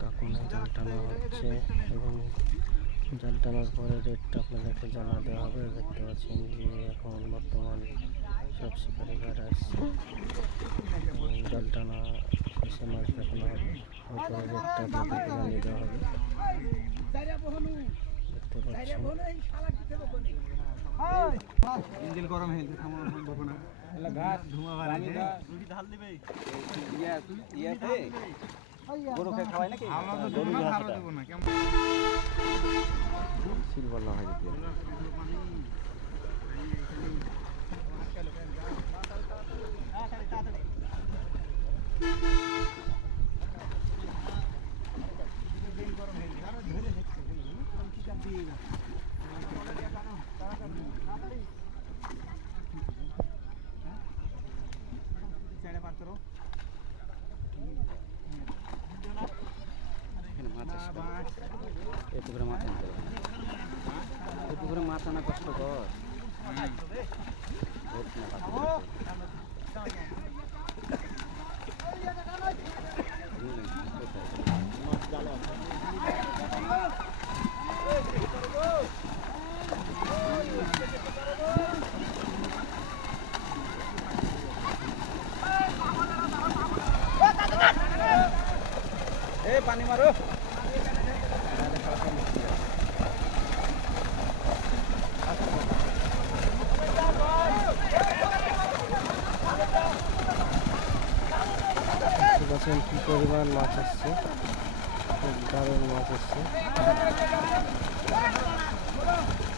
কাকুনে জাল টানা হচ্ছে এবং জাল টানার পরে রেটটা আপনাদেরকে জানা দেওয়া হবে। দেখতে পাচ্ছেন যে এখন বর্তমান সব শিকারি ভাইরা আসছে জাল টানা শেষে মাছ দেখানো হবে, ওপরে রেটটা আপনাদেরকে জানিয়ে দেওয়া হবে। দেখতে পাচ্ছেন ইঞ্জিন গরম হয়ে গেছে না গাছ ধোঁয়া বাড়াইছে ঢাল দিবে ইয়াতে গরুকে খাওয়ায় নাকি আমরা তো গরু খাওয়া দেব না কেমন সিলভার না হয় দিতে পুকুরে মাছ আনতে হবে, পুকুরে মাছ আনা কষ্টকর। পানি মারো কি পরিমাণ মাছ আসছে, খুব দারুণ মাছ আসছে।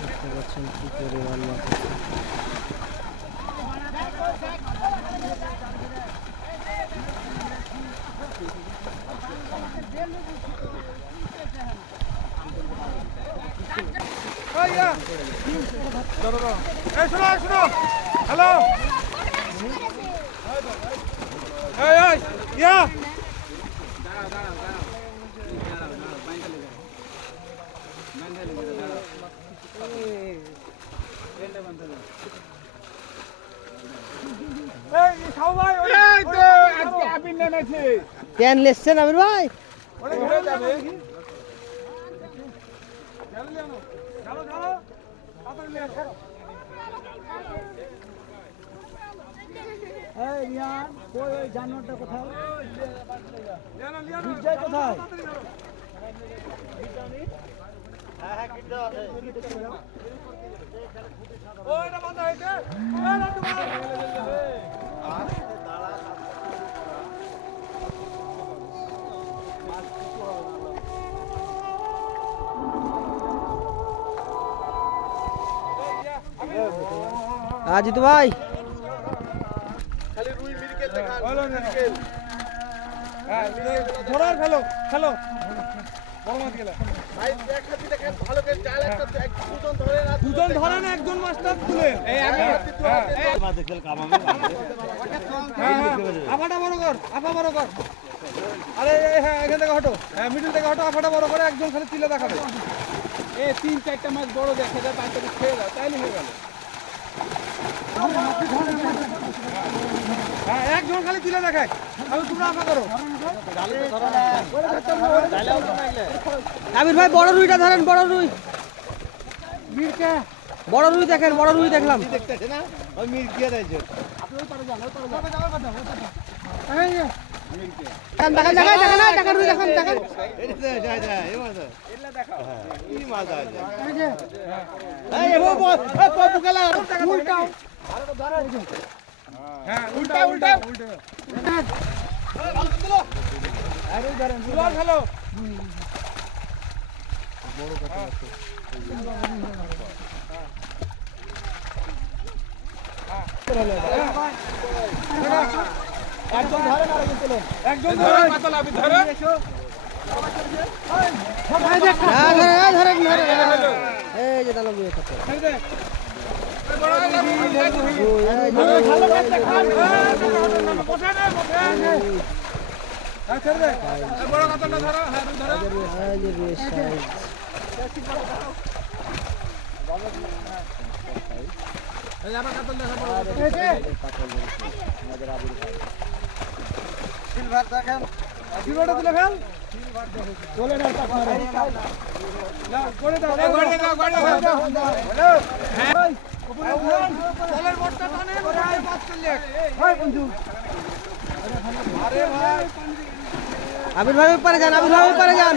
দেখতে পাচ্ছেন কি পরিমাণ মাছ আসছে। হ্যালো প্যান লেসছেন আমির ভাই জানোয়ারটা কোথায় কোথায় জিতু ভাই ধরার খেলো খেলো দুজন ধরেন একজন মাস্টার তুলে আফাটা বড় কর আফা বড় কর আরে হ্যাঁ এখান থেকে হটো হ্যাঁ মিডিল থেকে হটো আফাটা বড় করে একজন খালি তুলে দেখাবে এই 3-4টা মাছ বড় দেখে যায় পাঁচটা খেয়ে দাও তাইলে হয়ে গেল হ্যাঁ একজন খালি তুলে দেখায় আমি তোমরা আফা করো আমির ভাই বড় রুইটা ধরেন বড় রুই বড় রুই দেখেন বড় রুই দেখলাম দেখতেছে না ওই মির কি আছে আপনি ওই পারে যান ওই পারে যান দেখেন দেখেন দেখেন না দেখেন রুই দেখেন দেখেন এটা যা যা এই মাছ এলা দেখাও কি মাছ আছে এই যে এই ও পপু গেলা উল্টাও আরে তো ধরে হ্যাঁ উল্টা উল্টা উল্টা আরে ধরেন জোর খেলো বড় কথা আছে একজন ধরে না আরেকজন চলো একজন ধরে পাতলা আপনি ধরে এই যে দাঁড়াবো এটা বড় কাতলটা ধরো হ্যাঁ ধরো এই আবার কাতল দেখা বড় সিলভার দেখেন সিলভারটা দিলে ফেল চলে না পাক মারে না করে দাও করে দাও হ্যাঁ তলের বটটা টানে মাছ চলে ভাই বন্ধু আরে ভাই আবির ভাই ওই পারে যান, আবির ভাই ওই পারে যান,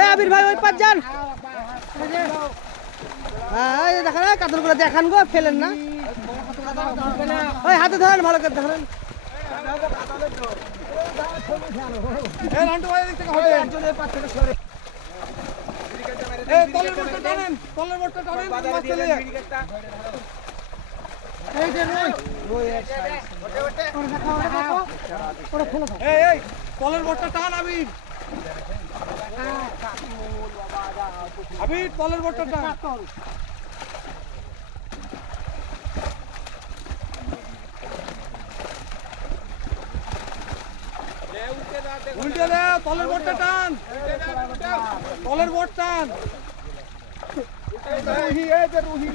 এই আবির ভাই ওই পার যান। হ্যাঁ এই দেখেন কাতলগুলো দেখান গো, ফেলেন না। ওই হাতে ধরেন, ভালো করে ধরেন। এই লান্টু ভাই দিক থেকে হবে একজনের পাশ থেকে সরে এই তলের বটটা টানেন মাছ চলে যায় এই যে রই এক সাইজ ওটা ফেলো এই তলের বটটা টান আবির তলের বটটা টান উল্টে দে তলের বটটা টান তলের বট টান রুহি এই যে রুহি